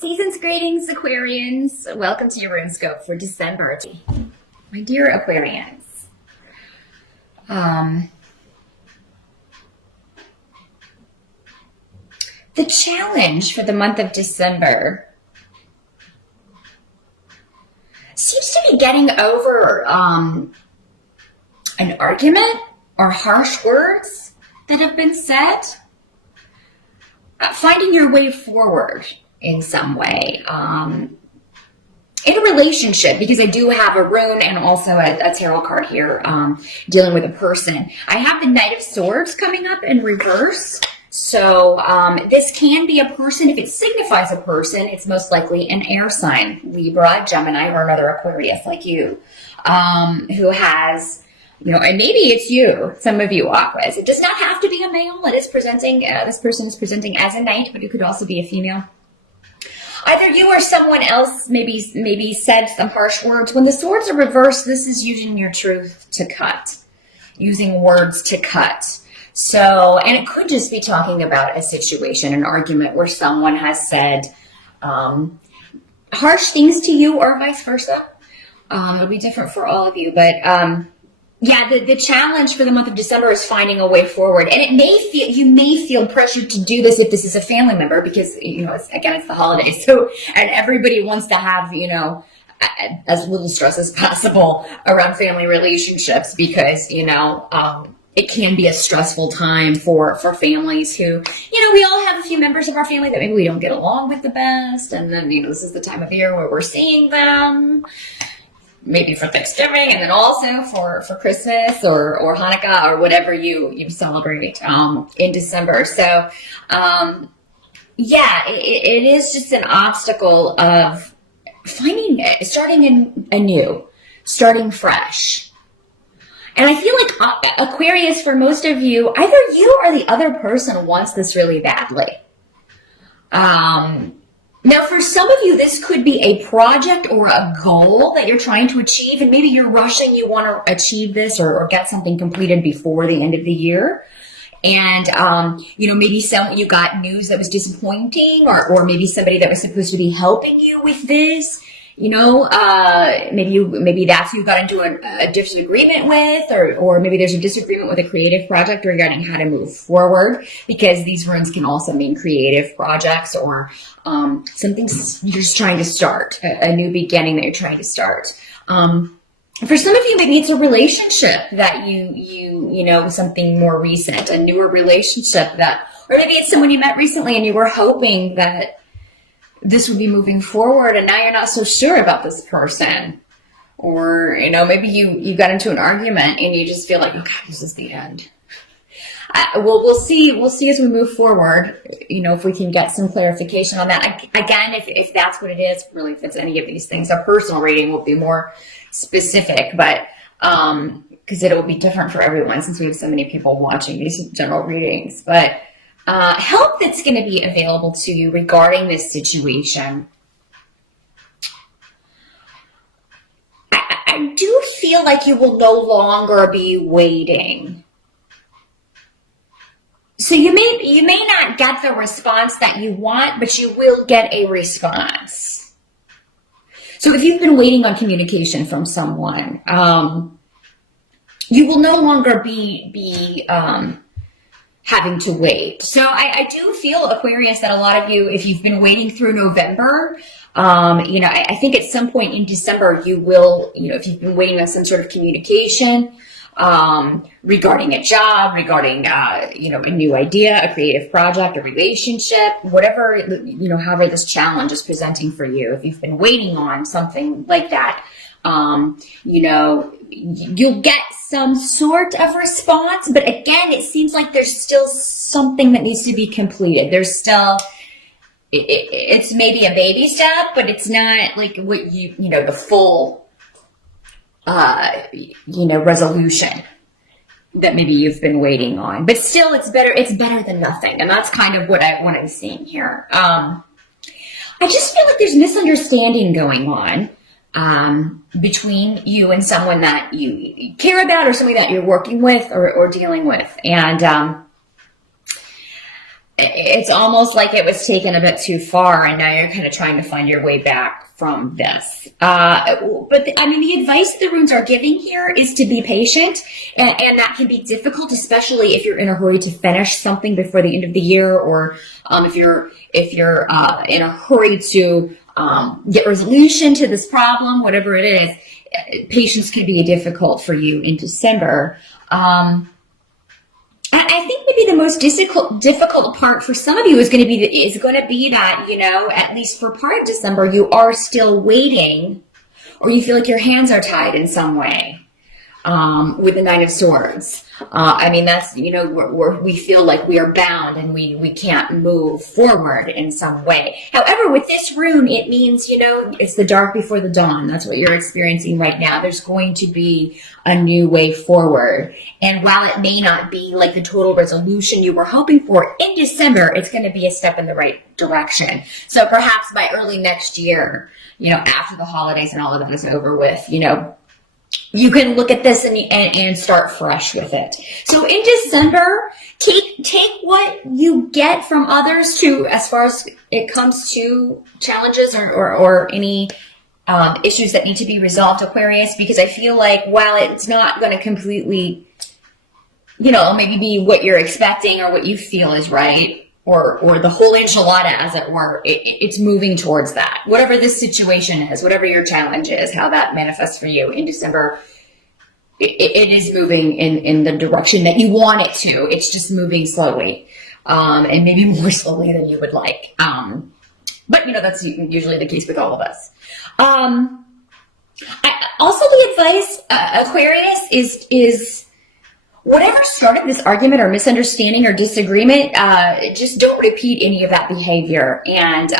Season's greetings, Aquarians. Welcome to your RuneScope for December. My dear Aquarians, the challenge for the month of December seems to be getting over an argument or harsh words that have been said, finding your way forward in some way, in a relationship, because I do have a rune and also a tarot card here, dealing with a person. I have the Knight of Swords coming up in reverse. So this can be a person. If it signifies a person, it's most likely an air sign, Libra, Gemini, or another Aquarius like you, who has, and maybe it's you, some of you Aquas. It does not have to be a male. It is presenting, this person is presenting as a knight, but it could also be a female. Either you or someone else maybe said some harsh words. When the swords are reversed, this is using your truth to cut, using words to cut. So, and it could just be talking about a situation, an argument where someone has said harsh things to you or vice versa. It'll be different for all of you, but yeah, the challenge for the month of December is finding a way forward. And you may feel pressured to do this if this is a family member, because, it's the holidays. So, and everybody wants to have, as little stress as possible around family relationships, because, it can be a stressful time for families who, we all have a few members of our family that maybe we don't get along with the best. And then, this is the time of year where we're seeing them, maybe for Thanksgiving, and then also for Christmas or Hanukkah or whatever you celebrate in December. So, yeah, it is just an obstacle of starting anew, starting fresh. And I feel like Aquarius, for most of you, either you or the other person wants this really badly. Now, for some of you, this could be a project or a goal that you're trying to achieve, and maybe you're rushing, you want to achieve this or get something completed before the end of the year. And, maybe you got news that was disappointing, or maybe somebody that was supposed to be helping you with this, maybe that's who you got into a disagreement with, or maybe there's a disagreement with a creative project regarding how to move forward, because these runes can also mean creative projects or something you're just trying to start, a new beginning that you're trying to start. For some of you, maybe it's a relationship that something more recent, a newer relationship or maybe it's someone you met recently and you were hoping that this would be moving forward, and now you're not so sure about this person. Or, maybe you got into an argument and you just feel like, oh God, this is the end. We'll see as we move forward, if we can get some clarification on that. Again, if that's what it is, really, if it's any of these things, a personal reading will be more specific, but because it will be different for everyone since we have so many people watching these general readings. But help that's going to be available to you regarding this situation. I do feel like you will no longer be waiting. So you may not get the response that you want, but you will get a response. So if you've been waiting on communication from someone, you will no longer be having to wait. So I do feel, Aquarius, that a lot of you, if you've been waiting through November, I think at some point in December you will, if you've been waiting on some sort of communication regarding a job, regarding, a new idea, a creative project, a relationship, whatever, however this challenge is presenting for you, if you've been waiting on something like that, you'll get some sort of response, but again, it seems like there's still something that needs to be completed. There's still, it's maybe a baby step, but it's not like what the full, resolution that maybe you've been waiting on, but still it's better than nothing. And that's kind of what I'm seeing here. I just feel like there's misunderstanding going on between you and someone that you care about, or somebody that you're working with or dealing with. And it's almost like it was taken a bit too far, and now you're kind of trying to find your way back from this. I mean, the advice the runes are giving here is to be patient, and that can be difficult, especially if you're in a hurry to finish something before the end of the year, or if you're in a hurry to get resolution to this problem, whatever it is. Patience can be difficult for you in December. I think maybe the most difficult part for some of you is going to be that, you know, at least for part of December, you are still waiting, or you feel like your hands are tied in some way, with the Nine of Swords. I mean, that's, you know, we feel like we are bound and we can't move forward in some way. However, with this rune, it means, you know, it's the dark before the dawn. That's what you're experiencing right now. There's going to be a new way forward. And while it may not be like the total resolution you were hoping for in December, it's going to be a step in the right direction. So perhaps by early next year, you know, after the holidays and all of that is over with, you know, you can look at this and start fresh with it. So in December, take what you get from others as far as it comes to challenges or any issues that need to be resolved, Aquarius, because I feel like while it's not going to completely, you know, maybe be what you're expecting or what you feel is right, or the whole enchilada, as it were, it's moving towards that. Whatever this situation is, whatever your challenge is, how that manifests for you in December, it is moving in the direction that you want it to. It's just moving slowly, and maybe more slowly than you would like. But, you know, that's usually the case with all of us. Also, the advice, Aquarius, is whatever started this argument or misunderstanding or disagreement, just don't repeat any of that behavior. And,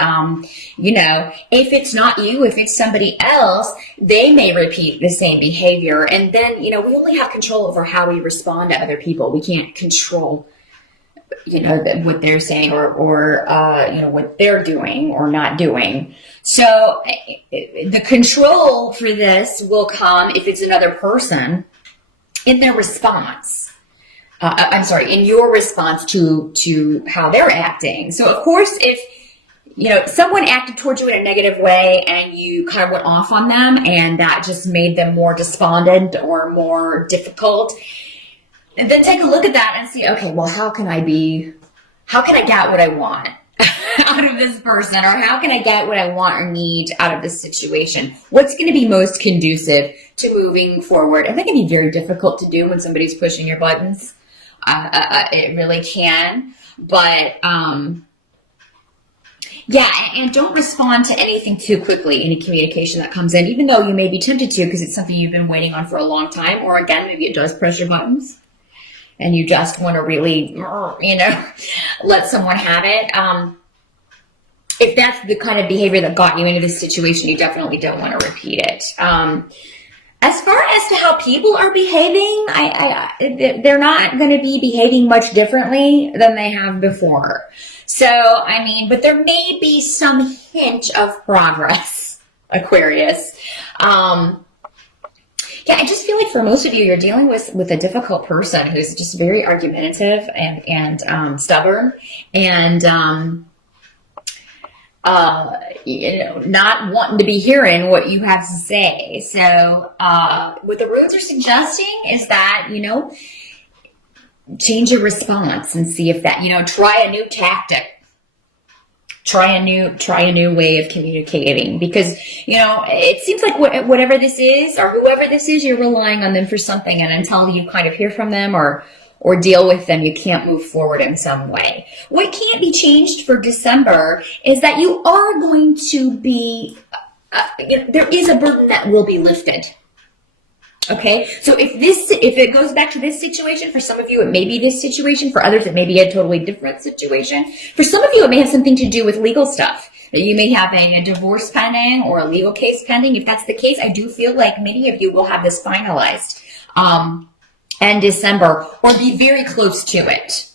you know, if it's not you, if it's somebody else, they may repeat the same behavior. And then, you know, we only have control over how we respond to other people. We can't control, you know, what they're saying or you know, what they're doing or not doing. So the control for this will come if it's another person in their response. In your response to how they're acting. So of course, if, you know, someone acted towards you in a negative way and you kind of went off on them and that just made them more despondent or more difficult, and then take a look at that and see, okay, well, how can I get what I want out of this person? Or how can I get what I want or need out of this situation? What's going to be most conducive to moving forward? And that can be very difficult to do when somebody's pushing your buttons. It really can. But, yeah, and don't respond to anything too quickly, any communication that comes in, even though you may be tempted to because it's something you've been waiting on for a long time. Or again, maybe it does press your buttons and you just want to really, you know, let someone have it. If that's the kind of behavior that got you into this situation, you definitely don't want to repeat it. As far as to how people are behaving, they're not going to be behaving much differently than they have before. So, I mean, but there may be some hint of progress, Aquarius. Yeah, I just feel like for most of you, you're dealing with a difficult person who's just very argumentative and stubborn and, you know, not wanting to be hearing what you have to say. So, what the runes are suggesting is that, you know, change your response and see if that, you know, try a new tactic. Try a new way of communicating, because, you know, it seems like whatever this is or whoever this is, you're relying on them for something. And until you kind of hear from them or deal with them, you can't move forward in some way. What can't be changed for December is that you are going to be, you know, there is a burden that will be lifted. Okay, so if it goes back to this situation, for some of you it may be this situation, for others it may be a totally different situation. For some of you it may have something to do with legal stuff. That you may have a divorce pending or a legal case pending. If that's the case, I do feel like many of you will have this finalized in December or be very close to it.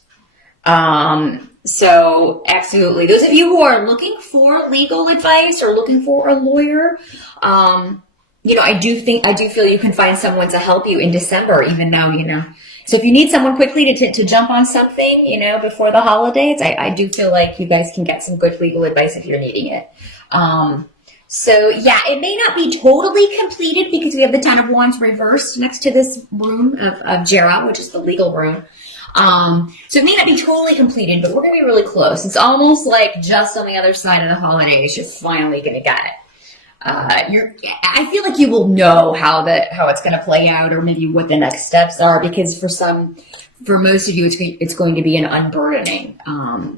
So absolutely, those of you who are looking for legal advice or looking for a lawyer, you know, I do feel you can find someone to help you in December, even though, you know, So if you need someone quickly to jump on something, you know, before the holidays, I do feel like you guys can get some good legal advice if you're needing it. So yeah, it may not be totally completed because we have the Ten of Wands reversed next to this rune of Jera, which is the legal rune. So it may not be totally completed, but we're going to be really close. It's almost like just on the other side of the holidays, you're finally going to get it. I feel like you will know how it's going to play out, or maybe what the next steps are, because for most of you, it's going to be an unburdening.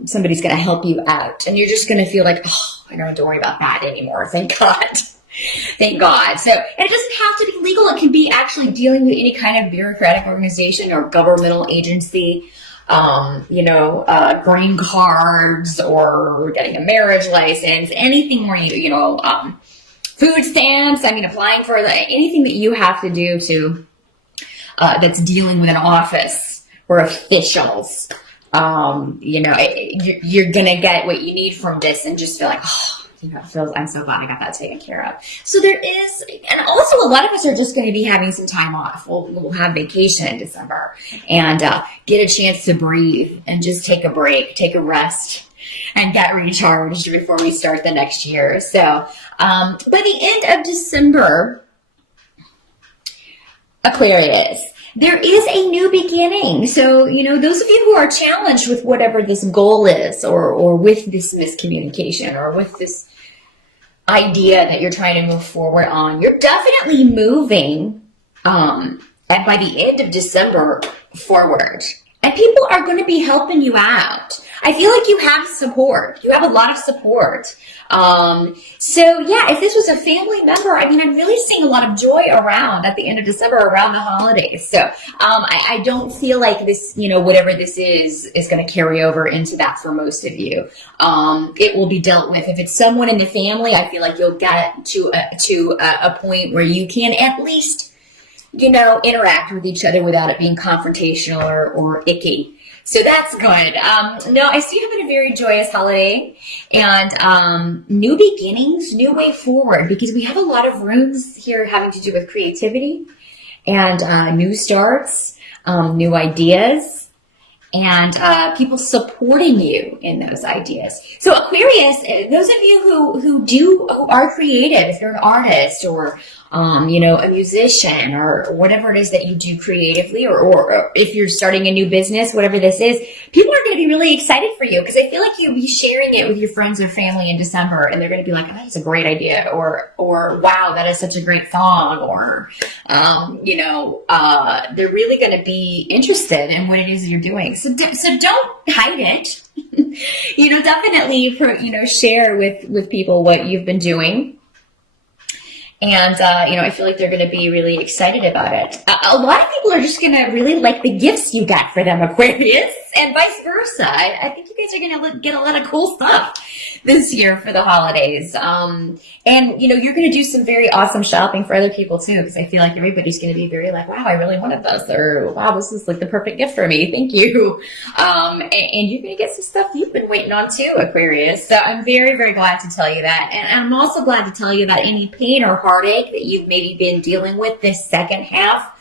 Somebody's going to help you out, and you're just going to feel like, oh, I don't have to worry about that anymore. Thank God. Thank God. So, and it doesn't have to be legal. It can be actually dealing with any kind of bureaucratic organization or governmental agency. Green cards, or getting a marriage license, anything where food stamps. I mean, applying for anything that you have to do that's dealing with an office or officials. You're gonna get what you need from this, and just feel like, oh, I'm so glad I got that taken care of. So there is, and also a lot of us are just going to be having some time off. We'll have vacation in December and get a chance to breathe and just take a break, take a rest, and get recharged before we start the next year. So by the end of December, Aquarius, there is a new beginning. So, those of you who are challenged with whatever this goal is, or with this miscommunication, or with this idea that you're trying to move forward on, you're definitely moving and by the end of December forward. And people are going to be helping you out. I feel like you have support. You have a lot of support. So yeah, if this was a family member, I'm really seeing a lot of joy around at the end of December, around the holidays. So I don't feel like this, whatever this is going to carry over into that for most of you. It will be dealt with. If it's someone in the family, I feel like you'll get to a point where you can at least, interact with each other without it being confrontational or icky. So that's good. No, I see you having a very joyous holiday, and new beginnings, new way forward, because we have a lot of runes here having to do with creativity and new starts, new ideas, and people supporting you in those ideas. So Aquarius, those of you who are creative, if you're an artist or a musician, or whatever it is that you do creatively, or if you're starting a new business, whatever this is, people are going to be really excited for you, because I feel like you'll be sharing it with your friends or family in December, and they're going to be like, oh, that's a great idea, or wow, that is such a great song, or they're really going to be interested in what it is you're doing. So don't hide it. Definitely share with people what you've been doing. And, I feel like they're going to be really excited about it. A lot of people are just going to really like the gifts you got for them, Aquarius, and vice versa. I think you guys are going to get a lot of cool stuff this year for the holidays. You're going to do some very awesome shopping for other people too, because I feel like everybody's going to be very like, wow, I really wanted this, or wow, this is like the perfect gift for me. Thank you. And you're going to get some stuff you've been waiting on too, Aquarius. So I'm very, very glad to tell you that. And I'm also glad to tell you that any pain or heartache that you've maybe been dealing with this second half,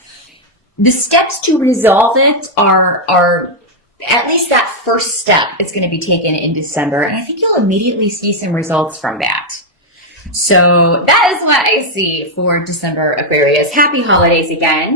the steps to resolve it are at least that first step is going to be taken in December. And I think you'll immediately see some results from that. So that is what I see for December, Aquarius. Happy holidays again.